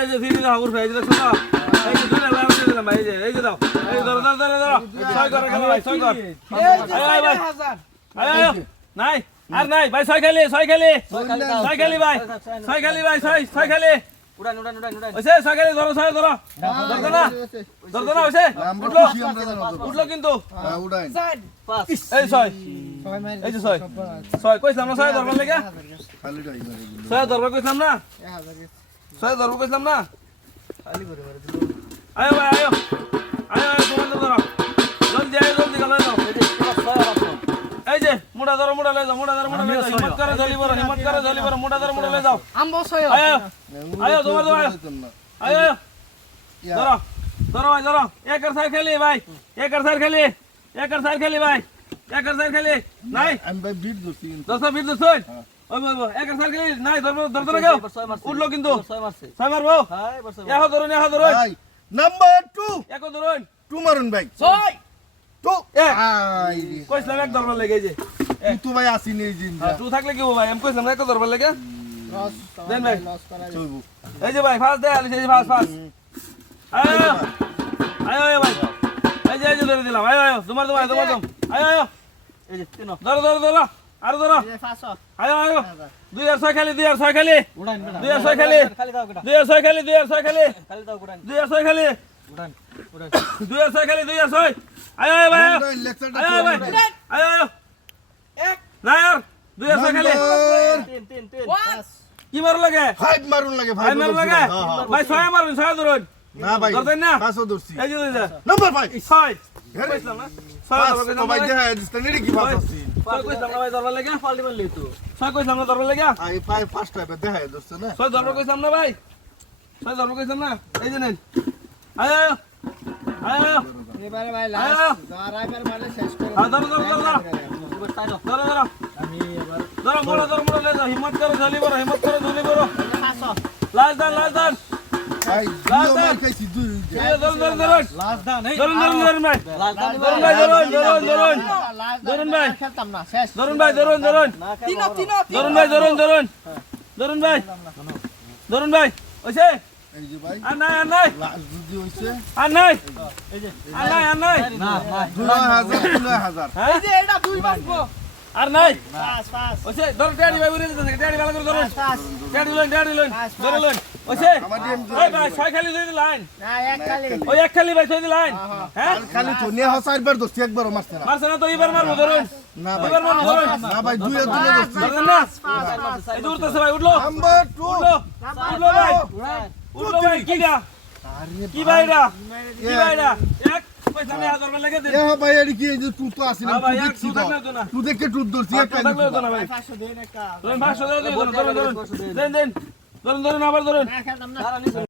এই যে থ্রি দাও উর্ফে এই যে দেখছ না এই যে দুই লাখ দিয়ে দিলাম এই যে এই যে দাও। এই যে ধরো ধরো ধরো ধরো। ছয় করে গেল ভাই ছয় কর। আয় ভাই। আয় নাই আর নাই ভাই ছয় খেলি ছয় খেলি। ছয় খেলি ভাই। ছয় খেলি ভাই ছয় ছয় খেলি। উড়ান উড়ান উড়ান উড়ান। ওইসে ছয় খেলি ধরো ছয় ধরো। না না ওইসে উঠল। উঠল কিন্তু। এই ছয়। এই যে ছয়। ছয় কইছিলাম না ছয় ধরবার লেগে। ছয় ধরবার কইছিলাম না? ছয় ধরবার কইছিলাম না আয়ো ভাই আয়ো আয়ো আয়ো তোমার ধরো জলদি আয়ো জলদি গেল যাও এই যে মুড়া ধরো মুড়া লয়ে যাও মুড়া ধরো মুড়া লয়ে যাও হিম্মত করে ঝলি বড় হিম্মত করে ঝলি বড় মুড়া ধরো মুড়া লয়ে যাও আয়ো আয়ো তোমার তোমার দিতাম না। আয়ো আয়ো ইয়া, ধরো ধরো ভাই ধরো একের সাইড খেলি ভাই একের সাইড খেলি একের সাইড খেলি ভাই একের সাইড খেলি নাই? আমি ভাই বিট ধরছি কিন্তু। দশ ফিট দশ ওই ওই ওই, একের সাইড খেলি নাই ধরবো ধরতো না কেউ উঠল কিন্তু। ছয় মারছে। ছয় মারবো? হ্যাঁ এহ ধরুন এহ ধরুন। ভাই, নাম্বার টু এক ধরুন। টু মারুন ভাই। ছয়। টু এক আই। কইছিলাম এক ধরবার লেগে এই যে। টু ভাই আসিনি এই দিন টু থাকলে কি হব ভাই? আমি কইছিলাম এক ধরবার লেগে। দেন ভাই। চলবো। এই যে ভাই ফার্স্ট দে আলিস এই ফার্স্ট ফার্স্ট আয় আয় ভাই। এই যে ধরে দিলাম। আয় আয় তোমার তোমার তোমার তোমার আয় আয়। এই যে তিন। ধরো ধরো ধরো। আরও ধরো। আয় আয়। দুই আর ছয় খালি দুই আর ছয় খালি। দুই আর ছয় খালি। খালি দাও কেটা দুই আর ছয় খালি দুই আর ছয় খালি। খালি দাও উড়ান। দুই আর ছয় খালি। দুই আর ছয় খালি দুই আর ছয়। আয় আয় ভাই। আয় ভাই। আয় আয়। না আর দুই আর ছয় খালি। তিন তিন তিন কি মার লাগে? ফাইভ মারুন লাগে ভাই ফাইভ মার লাগে? ভাই। হ্যাঁ, হ্যাঁ। ভাই ছয় মারুন ছয় ধরুন না ভাই ধরতেন না? পাঁচও ধরছি এই যে নাম্বার ফাইভ ছয়। লাস্ট হিম্মত করে ঝালি বড় হিম্মত করে ঝালি বড় লাল দান লাস্ট দান। ধরুন ভাই। ওইছে। এই যে ভাই। আর নাই আর নাই। লাস্ট যদি হইছে। আর নাই। এই যে আর নাই আর নাই। না না দুই হাজার দুই হাজার। এই যে এটা দুই বাঁচবো আর নাই। পাঁচ পাঁচ ওইছে ধরুন ড্যাডি ভাই উড়ে যেতে ড্যাডি ভালো করে ধরুন পাঁচ ড্যাডি লইন ড্যাডি লইন ধরে লইন ওইছে? আমার ওই ভাই ছয় খালি দুই লাইন। না এক খালি। ওই এক খালি ভাই ছয় লাইন। হ্যাঁ? খালি তো নিয়ে হসা একবার ধরছি একবারও মারছে না। মারছে না তো এবার মারবো ধরুন। না ভাই। এবার মারবো ধরুন। না ভাই দুই আর দুই ধরছি। ধরছেন না। এই যে ভাই উঠল। Number two. উঠল। উঠল ভাই। উঠল ভাই কি দা কি ভাই এটা কি ভাই এটা এক পয়সা নিয়ে হাজার বার লেগে দিন এ ভাই এর কি এই যে টু তো আসিল ভাই, টু এক দেখছি টু তো থাকলে হতো না। টু দেখে টু ধরছি দেন। ধরুন ধরেন আবার ধরুন।